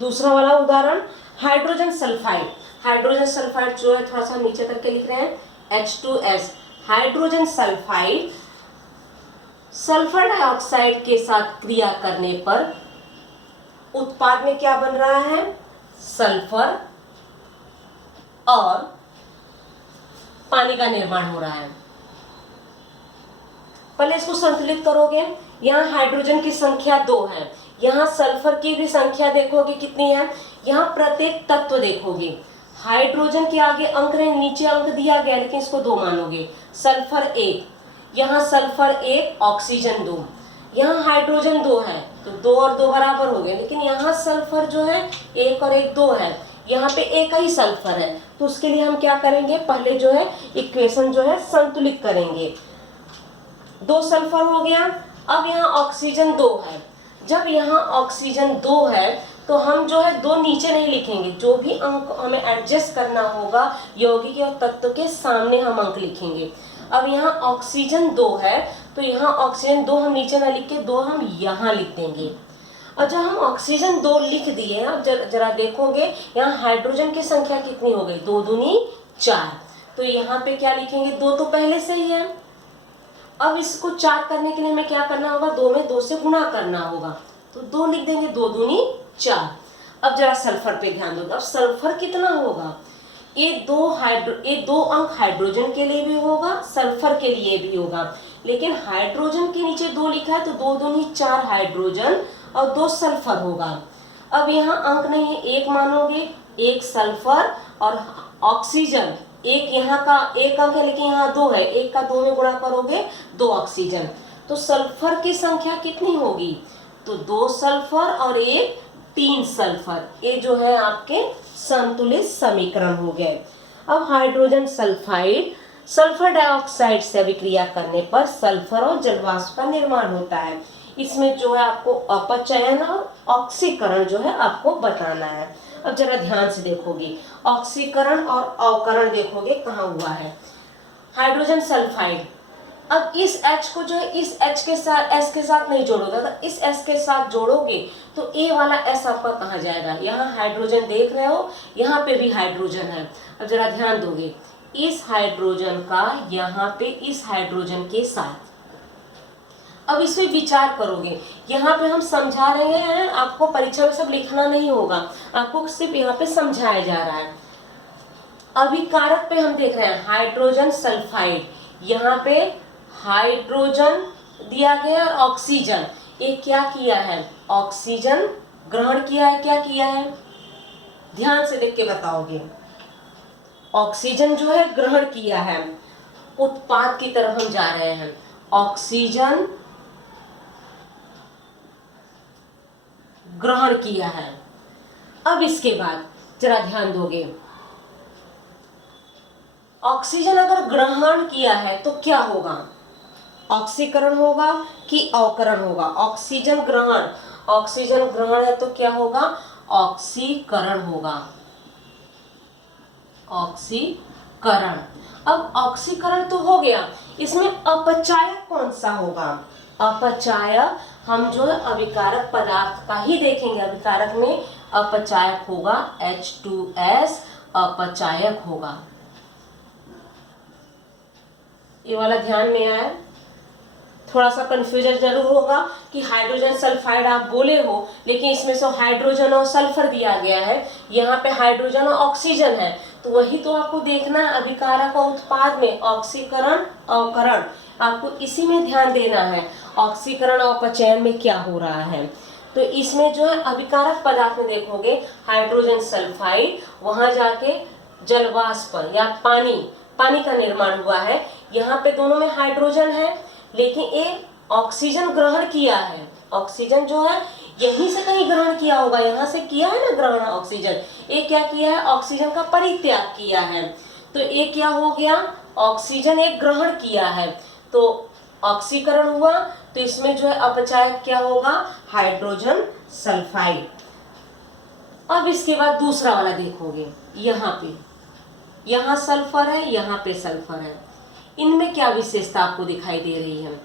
दूसरा वाला उदाहरण हाइड्रोजन सल्फाइड। हाइड्रोजन सल्फाइड जो है थोड़ा सा नीचे करके लिख रहे हैं H2S। Hydrogen sulphide sulphur dioxide के साथ क्रिया करने पर उत्पाद में क्या बन रहा है, सल्फर और पानी का निर्माण हो रहा है। पहले इसको संतुलित करोगे, यहाँ हाइड्रोजन की संख्या 2 है, यहाँ सल्फर की भी संख्या देखोगे कितनी है, यहाँ प्रत्येक तत्व देखोगे, हाइड्रोजन के आगे अंक नहीं, नीचे अंक दिया गया लेकिन इसको 2 मानोगे। सल्फर 1, यहाँ सल्फर 1, ऑक्सीजन 2, यहाँ हाइड्रोजन 2 है तो 2 और 2 बराबर हो गए, लेकिन यहाँ सल्फर जो है 1 और 1 2 है, यहाँ पे एक ही सल्फर है, तो उसके लिए हम क्या करेंगे, पहले जो है इक्वेशन जो है संतुलित करेंगे। 2 सल्फर हो गया, अब यहाँ ऑक्सीजन 2 है, जब यहाँ ऑक्सीजन 2 है तो हम जो है 2 नीचे नहीं लिखेंगे, जो भी अंक हमें एडजस्ट करना होगा यौगिक और तत्व के सामने हम अंक लिखेंगे। अब यहाँ ऑक्सीजन 2 है तो यहाँ ऑक्सीजन 2 हम नीचे ना लिख के 2 हम यहाँ लिख देंगे। और जब हम ऑक्सीजन 2 लिख दिए, अब जरा देखोगे यहाँ हाइड्रोजन की संख्या कितनी हो गई, 2 दूनी 4, तो यहाँ पे क्या लिखेंगे, 2 तो पहले से ही है। अब इसको 4 करने के लिए हमें क्या करना होगा, 2 में 2 से गुणा करना होगा, तो 2 लिख देंगे, 2 दूनी 4। अब जरा सल्फर पे ध्यान दो, अब सल्फर कितना होगा, ये 2 अंक हाइड्रोजन के लिए भी होगा, सल्फर के लिए भी होगा, लेकिन हाइड्रोजन के नीचे 2 लिखा है तो 2 दूनी 4 हाइड्रोजन और 2 सल्फर होगा। अब यहाँ अंक नहीं है, 1 मानोगे, 1 सल्फर और ऑक्सीजन, एक यहाँ का 1 अंक है लेकिन यहाँ 2 है, 1 का 2 में गुणा करोगे 2 ऑक्सीजन, तो सल्फर की संख्या कितनी होगी, तो 2 सल्फर और 1 3 सल्फर, ये जो है आपके संतुलित समीकरण हो गए। अब हाइड्रोजन सल्फाइड सल्फर डाइऑक्साइड से अभिक्रिया करने पर सल्फर और जलवाष्प का निर्माण होता है। इसमें जो है आपको अपचयन और ऑक्सीकरण जो है आपको बताना है। अब जरा ध्यान से देखोगे, ऑक्सीकरण और अवकरण देखोगे कहाँ हुआ है, हाइड्रोजन सल्फाइड। अब इस H को जो है इस H के साथ S के साथ नहीं जोड़ोगे, अगर इस S के साथ जोड़ोगे तो A वाला S आपका कहाँ जाएगा, यहाँ हाइड्रोजन देख रहे हो, यहाँ पे भी हाइड्रोजन है। अब जरा ध्यान दोगे, इस हाइड्रोजन का यहाँ पे इस हाइड्रोजन के साथ, अब इस पे विचार करोगे, यहाँ पे हम समझा रहे हैं, आपको परीक्षा में सब लिखना नहीं होगा, आपको सिर्फ यहाँ पे समझाया जा रहा है। अभिकारक पे हम देख रहे हैं हाइड्रोजन सल्फाइड, यहाँ पे हाइड्रोजन दिया गया और ऑक्सीजन, ये क्या किया है, ऑक्सीजन ग्रहण किया है, क्या किया है, ध्यान से देख के बताओगे, ऑक्सीजन जो है ग्रहण किया है, उत्पाद की तरफ हम जा रहे हैं, ऑक्सीजन ग्रहण किया है। अब इसके बाद जरा ध्यान दोगे, ऑक्सीजन अगर ग्रहण किया है तो क्या होगा, ऑक्सीकरण होगा कि अवकरण होगा, ऑक्सीजन ग्रहण है तो क्या होगा, ऑक्सीकरण होगा, ऑक्सीकरण। अब ऑक्सीकरण तो हो गया, इसमें अपचायक कौन सा होगा, अपचायक हम जो है अभिकारक पदार्थ का ही देखेंगे, अभिकारक में अपचायक होगा H2S, अपचायक होगा। ये वाला ध्यान में आया, थोड़ा सा कंफ्यूजन जरूर होगा कि हाइड्रोजन सल्फाइड आप बोले हो, लेकिन इसमें से हाइड्रोजन और सल्फर दिया गया है, यहाँ पे हाइड्रोजन और ऑक्सीजन है, तो वही तो आपको देखना है अभिकारक और उत्पाद में, ऑक्सीकरण अवकरण, आपको इसी में ध्यान देना है, ऑक्सीकरण और अपचयन में क्या हो रहा है। तो इसमें जो है अभिकारक पदार्थ में देखोगे हाइड्रोजन सल्फाइड, वहां जाके जलवाष्प या पानी का निर्माण हुआ है, यहाँ पे दोनों में हाइड्रोजन है लेकिन एक ऑक्सीजन ग्रहण किया है, ऑक्सीजन जो है यहीं से कहीं ग्रहण किया होगा, यहाँ से किया है ना ग्रहण ऑक्सीजन, ये क्या किया है, ऑक्सीजन का परित्याग किया है, तो ये क्या हो गया, ऑक्सीजन एक ग्रहण किया है तो ऑक्सीकरण हुआ, तो इसमें जो है अपचायक क्या होगा, हाइड्रोजन सल्फाइड। अब इसके बाद दूसरा वाला देखोगे, यहाँ सल्फर है, यहाँ पे सल्फर है, इनमें क्या विशेषता आपको दिखाई दे रही है,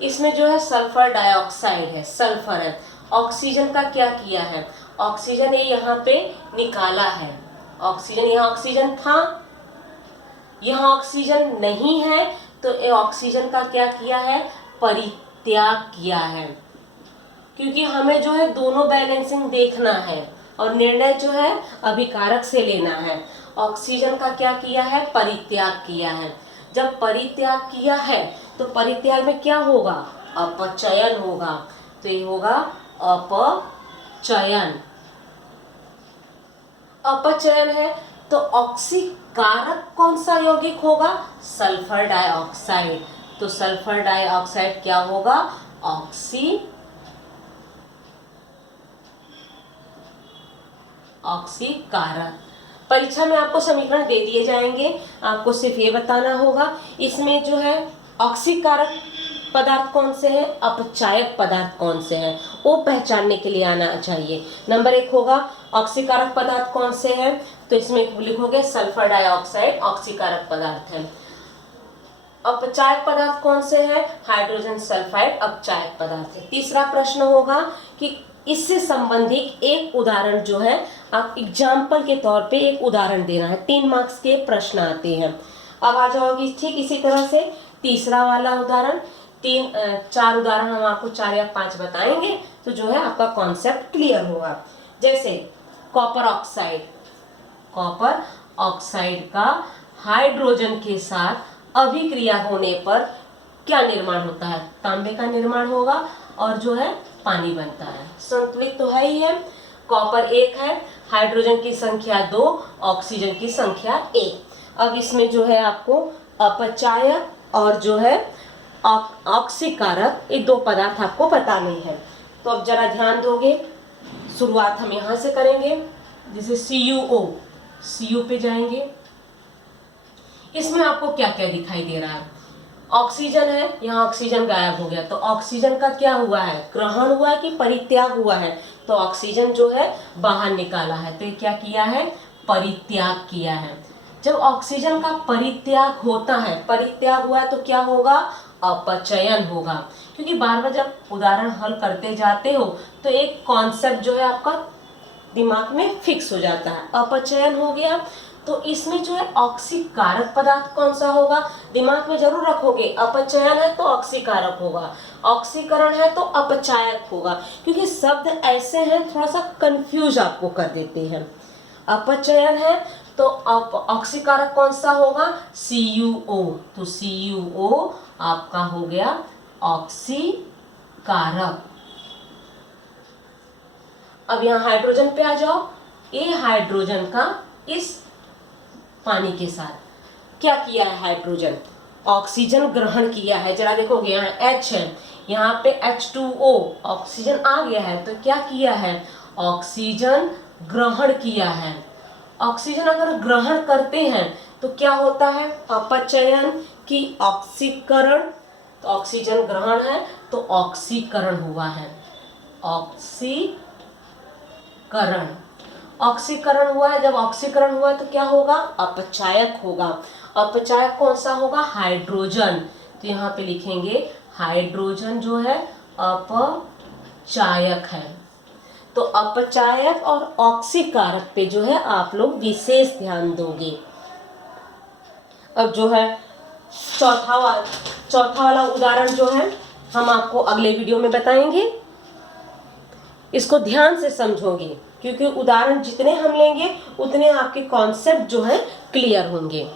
इसमें जो है सल्फर डाइऑक्साइड है, सल्फर है, ऑक्सीजन का क्या किया है, ऑक्सीजन ये यहाँ पे निकाला है, ऑक्सीजन, यहाँ ऑक्सीजन था, यहाँ ऑक्सीजन नहीं है, तो ये ऑक्सीजन का क्या किया है, परित्याग किया है। क्योंकि हमें जो है दोनों बैलेंसिंग देखना है और निर्णय जो है अभिकारक से लेना है। ऑक्सीजन का क्या किया है, परित्याग किया है। जब परित्याग किया है तो परित्याग में क्या होगा, अपचयन होगा, तो ये होगा अपचयन। अपचयन है तो ऑक्सीकारक कौन सा यौगिक होगा, सल्फर डाइऑक्साइड। तो सल्फर डाइऑक्साइड क्या होगा, ऑक्सीकारक। परीक्षा में आपको समीकरण दे दिए जाएंगे, आपको सिर्फ ये बताना होगा इसमें जो है ऑक्सीकारक पदार्थ कौन से हैं, अपचायक पदार्थ कौन से हैं, वो पहचानने के लिए आना चाहिए। नंबर 1 होगा ऑक्सीकारक पदार्थ कौन से हैं, तो इसमें लिखोगे सल्फर डाइऑक्साइड ऑक्सीकारक पदार्थ है। अपचायक पदार्थ कौन से हैं, हाइड्रोजन सल्फाइड अपचायक पदार्थ है। तीसरा प्रश्न होगा कि इससे संबंधित एक उदाहरण जो है आप एग्जाम्पल के तौर पे एक उदाहरण देना है। 3 मार्क्स के प्रश्न आते हैं। अब आ जाओगी ठीक इसी तरह से तीसरा वाला उदाहरण, 4 उदाहरण हम आपको 4 या 5 बताएंगे, तो जो है आपका कॉन्सेप्ट क्लियर होगा। जैसे कॉपर ऑक्साइड का हाइड्रोजन के साथ अभिक्रिया होने पर क्या निर्माण होता है, तांबे का निर्माण होगा और जो है पानी बनता है। संतुलित तो है ही है। कॉपर 1 है, हाइड्रोजन की संख्या 2, ऑक्सीजन की संख्या 1। अब इसमें जो है आपको अपचायक और जो है ऑक्सीकारक, ये 2 पदार्थ आपको बताने हैं। तो अब जरा ध्यान दोगे, शुरुआत हम यहाँ से करेंगे। जैसे CuO पे जाएंगे, इसमें आपको क्या क्या दिखाई दे रहा है, ऑक्सीजन है, यहाँ ऑक्सीजन गायब हो गया, तो ऑक्सीजन का क्या हुआ है, ग्रहण हुआ है कि परित्याग हुआ है, तो ऑक्सीजन जो है बाहर निकाला है, तो ये क्या किया है, परित्याग किया है। जब ऑक्सीजन का परित्याग होता है, परित्याग हुआ है, तो क्या होगा, अपचयन होगा। क्योंकि बार बार जब उदाहरण हल करते जाते हो तो एक कॉन्सेप्ट जो है आपका दिमाग में फिक्स हो जाता है। अपचयन हो गया, तो इसमें जो है ऑक्सीकारक पदार्थ कौन सा होगा, दिमाग में जरूर रखोगे, अपचयन है तो ऑक्सीकारक होगा, ऑक्सीकरण है तो अपचायक होगा, क्योंकि शब्द ऐसे हैं थोड़ा सा कंफ्यूज आपको कर देते हैं। अपचयन है तो ऑक्सीकारक कौन सा होगा, CuO, तो CuO आपका हो गया ऑक्सीकारक। अब यहाँ हाइड्रोजन पे आ जाओ, ये हाइड्रोजन का इस पानी के साथ क्या किया है, हाइड्रोजन ऑक्सीजन ग्रहण किया है। जरा देखोगे यहाँ H है, यहाँ पे H2O, ऑक्सीजन आ गया है, तो क्या किया है, ऑक्सीजन ग्रहण किया है। ऑक्सीजन अगर ग्रहण करते हैं तो क्या होता है, अपचयन की ऑक्सीकरण, तो ऑक्सीजन ग्रहण है तो ऑक्सीकरण हुआ है, ऑक्सीकरण हुआ है। जब ऑक्सीकरण हुआ तो क्या होगा, अपचायक होगा। अपचायक कौन सा होगा, हाइड्रोजन, तो यहाँ पे लिखेंगे हाइड्रोजन जो है अपचायक है। तो अपचायक और ऑक्सीकारक पे जो है आप लोग विशेष ध्यान दोगे। अब जो है चौथा वाला उदाहरण जो है हम आपको अगले वीडियो में बताएंगे, इसको ध्यान से समझोगे, क्योंकि उदाहरण जितने हम लेंगे उतने आपके कॉन्सेप्ट जो है क्लियर होंगे।